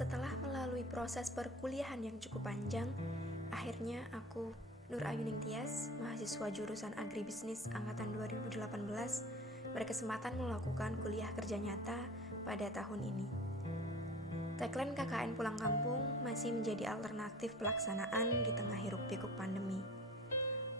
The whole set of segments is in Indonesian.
Setelah melalui proses perkuliahan yang cukup panjang, akhirnya aku, Nur Ayu Ningtyas, mahasiswa jurusan Agribisnis angkatan 2018, berkesempatan melakukan kuliah kerja nyata pada tahun ini. Tagline KKN Pulang Kampung masih menjadi alternatif pelaksanaan di tengah hiruk-pikuk pandemi.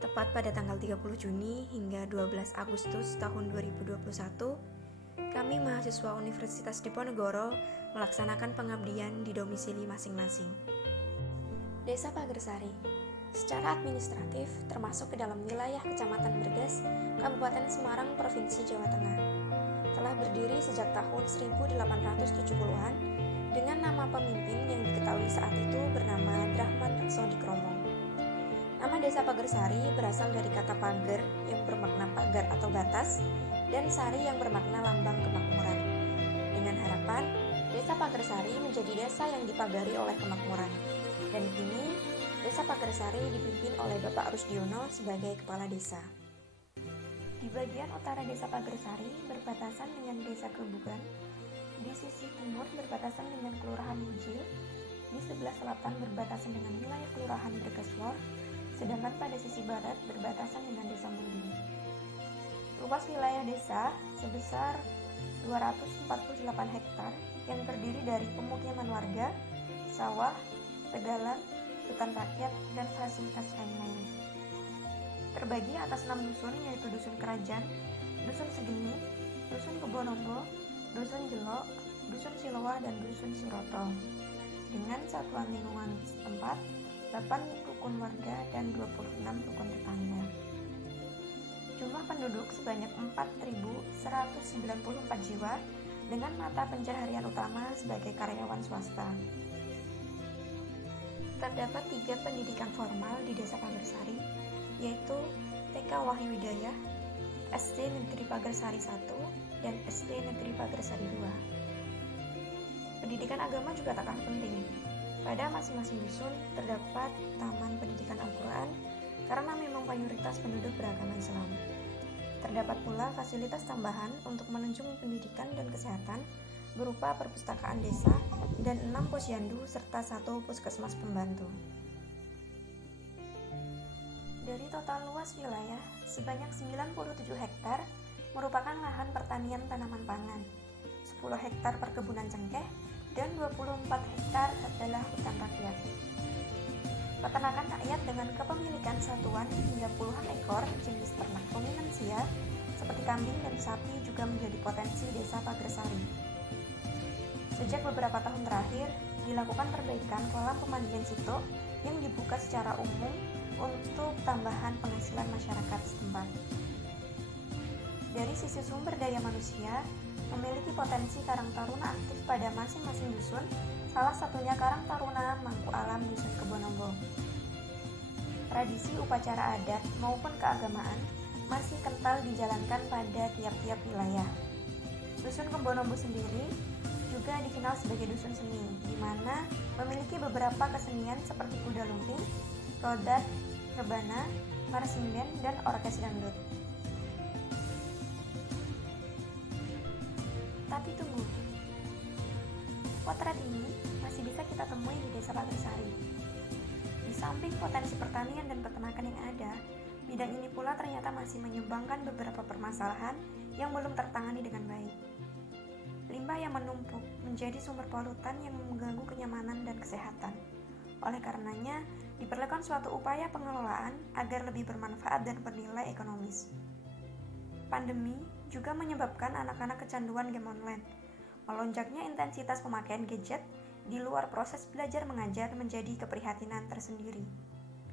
Tepat pada tanggal 30 Juni hingga 12 Agustus tahun 2021, kami mahasiswa Universitas Diponegoro melaksanakan pengabdian di domisili masing-masing. Desa Pagersari secara administratif termasuk ke dalam wilayah Kecamatan Bergas, Kabupaten Semarang, Provinsi Jawa Tengah. Telah berdiri sejak tahun 1870-an dengan nama pemimpin yang diketahui saat itu bernama Drahman Sodikromo. Nama Desa Pagersari berasal dari kata pager yang bermakna pagar atau batas dan sari yang bermakna lambang kemakmuran. Dengan harapan, Desa Pagersari menjadi desa yang dipagari oleh kemakmuran. Dan kini, Desa Pagersari dipimpin oleh Bapak Rusdiono sebagai kepala desa. Di bagian utara Desa Pagersari berbatasan dengan Desa Kebugan, di sisi timur berbatasan dengan Kelurahan Mujil, di sebelah selatan berbatasan dengan wilayah Kelurahan Berkeswor, sedangkan pada sisi barat berbatasan dengan Desa Mundi. Luas wilayah desa sebesar 248 hektar yang terdiri dari pemukiman warga, sawah, tegalan, hutan rakyat, dan fasilitas lain-lain. Terbagi atas 6 dusun yaitu Dusun Kerajaan, Dusun Segeni, Dusun Kebonombo, Dusun Jelok, Dusun Silowah, dan Dusun Siroto. Dengan satuan lingkungan setempat, 8 rukun warga dan 26 rukun tetangga. Jumlah penduduk sebanyak 4.194 jiwa dengan mata pencaharian utama sebagai karyawan swasta. Terdapat 3 pendidikan formal di Desa Pagersari, yaitu TK Wahyu Widayah, SD Negeri Pagersari 1, dan SD Negeri Pagersari 2. Pendidikan agama juga tak kalah penting. Pada masing-masing dusun terdapat taman pendidikan Al-Quran karena memang mayoritas penduduk beragama Islam. Terdapat pula fasilitas tambahan untuk menunjang pendidikan dan kesehatan berupa perpustakaan desa dan 6 posyandu serta 1 puskesmas pembantu. Dari total luas wilayah, sebanyak 97 hektar merupakan lahan pertanian tanaman pangan, 10 hektar perkebunan cengkeh, dan 24 hektar adalah hutan rakyat. Peternakan rakyat dengan kepemilikan satuan hingga puluhan ekor jenis ternak ruminansia seperti kambing dan sapi juga menjadi potensi Desa Pagersari. Sejak beberapa tahun terakhir, dilakukan perbaikan kolam pemandian situ yang dibuka secara umum untuk tambahan penghasilan masyarakat setempat. Dari sisi sumber daya manusia, memiliki potensi Karang Taruna aktif pada masing-masing dusun, salah satunya Karang Taruna Mangku Alam Dusun Kebonombo. Tradisi upacara adat maupun keagamaan masih kental dijalankan pada tiap-tiap wilayah. Dusun Kebonombo sendiri juga dikenal sebagai dusun seni, di mana memiliki beberapa kesenian seperti kuda lumping, rodat, rebana, marsinden, dan orkes dangdut. Tapi tunggu, potret ini masih bisa kita temui di Desa Pagersari. Di samping potensi pertanian dan peternakan yang ada, bidang ini pula ternyata masih menyumbangkan beberapa permasalahan yang belum tertangani dengan baik. Limbah yang menumpuk menjadi sumber polutan yang mengganggu kenyamanan dan kesehatan. Oleh karenanya, diperlukan suatu upaya pengelolaan agar lebih bermanfaat dan bernilai ekonomis. Pandemi juga menyebabkan anak-anak kecanduan game online. Melonjaknya intensitas pemakaian gadget di luar proses belajar mengajar menjadi keprihatinan tersendiri.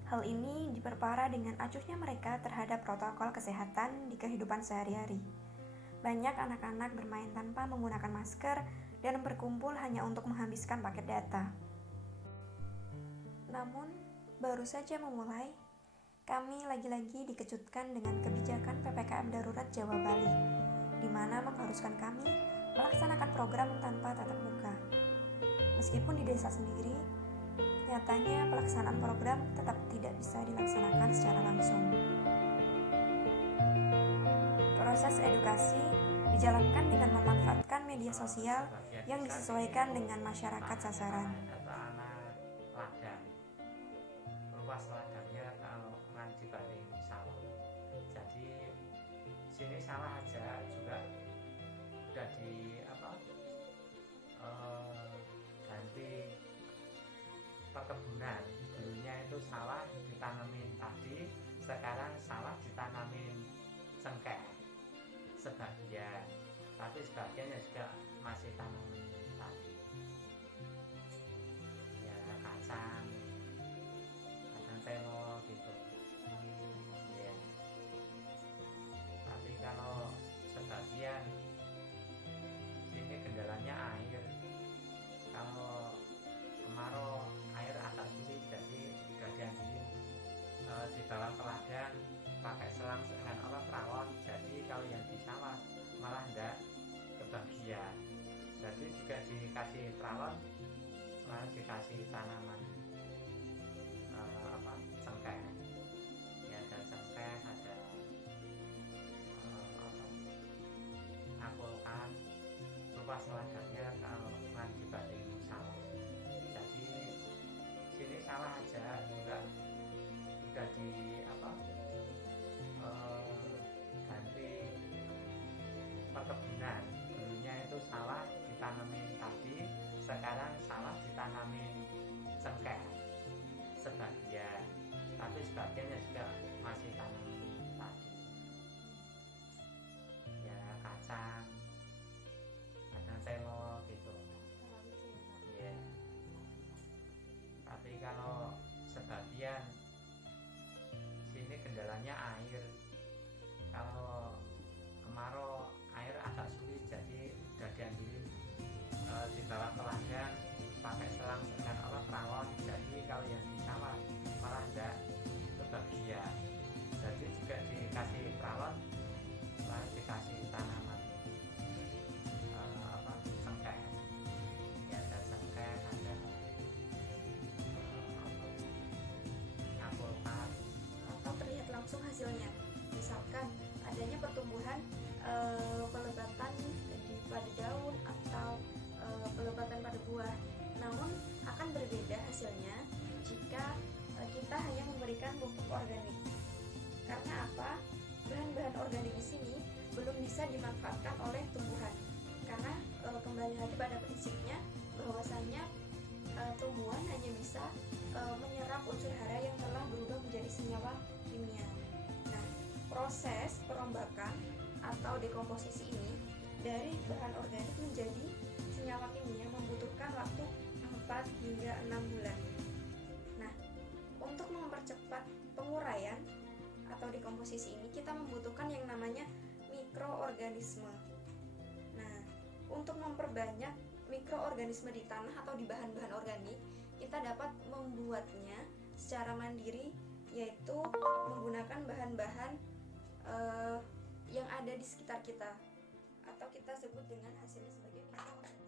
Hal ini diperparah dengan acuhnya mereka terhadap protokol kesehatan di kehidupan sehari-hari. Banyak anak-anak bermain tanpa menggunakan masker dan berkumpul hanya untuk menghabiskan paket data. Namun, baru saja memulai, kami lagi-lagi dikejutkan dengan kebijakan PPKM Darurat Jawa Bali, di mana mengharuskan kami melaksanakan program tanpa tatap muka. Meskipun di desa sendiri, nyatanya pelaksanaan program tetap tidak bisa dilaksanakan secara langsung. Proses edukasi dijalankan dengan memanfaatkan media sosial yang disesuaikan dengan masyarakat sasaran. Anak ladang, luas ladangnya kalau dibanding sawah. Jadi sini sawah aja juga udah ganti perkebunan. Dulunya itu sawah ditanamin padi, sekarang sawah ditanamin cengkeh sebagian, tapi sebagiannya juga masih tanaman padi, ya kacang telo gitu ya. Tapi kalau sebagian sini kendalanya air. Kalau kemarau air agak sulit, jadi udah diambilin dibawa ke ladang pakai selang dengan peralon. Jadi kalau yang di sawah malah enggak kebagian. Jadi juga dikasih peralon, malah dikasih tanaman cengkeh. Ya ada cengkeh, ada akulkan. Luas ladangnya kalau dibanding sawah. Jadi sini sawah aja juga udah ganti perkebunan. Dulunya itu sawah ditanamin padi, sekarang sawah ditanamin cengkeh sebagian, tapi sebagiannya juga masih tanaman padi, ya kacang, kadang telo gitu ya. Tapi kalau sebagian sini kendalanya air. Kalau kemarau air agak sulit, jadi udah diambilin dibawa ke ladang pakai selang dengan peralon. Jadi kalau yang di sawah malah enggak kebagian. Jadi juga dikasih peralon, malah dikasih tanaman cengkeh. Ya ada cengkeh, ada akulkan. Atau terlihat langsung hasilnya, misalkan adanya pertumbuhan pelebatan pada daun atau pelebatan pada buah. Namun akan berbeda hasilnya jika kita hanya memberikan pupuk organik. Karena apa? Bahan-bahan organik di sini belum bisa dimanfaatkan oleh tumbuhan. Karena kembali lagi pada prinsipnya bahwasanya tumbuhan hanya bisa menyerap unsur hara yang telah berubah menjadi senyawa kimia. Nah, proses perombakan atau dekomposisi ini dari bahan organik menjadi senyawa kimia membutuhkan waktu 4 hingga 6 bulan. Nah, untuk mempercepat penguraian atau dekomposisi ini kita membutuhkan yang namanya mikroorganisme. Nah, untuk memperbanyak mikroorganisme di tanah atau di bahan-bahan organik, kita dapat membuatnya secara mandiri, yaitu menggunakan bahan-bahan yang ada di sekitar kita, atau kita sebut dengan hasilnya sebagai mikroorganisme.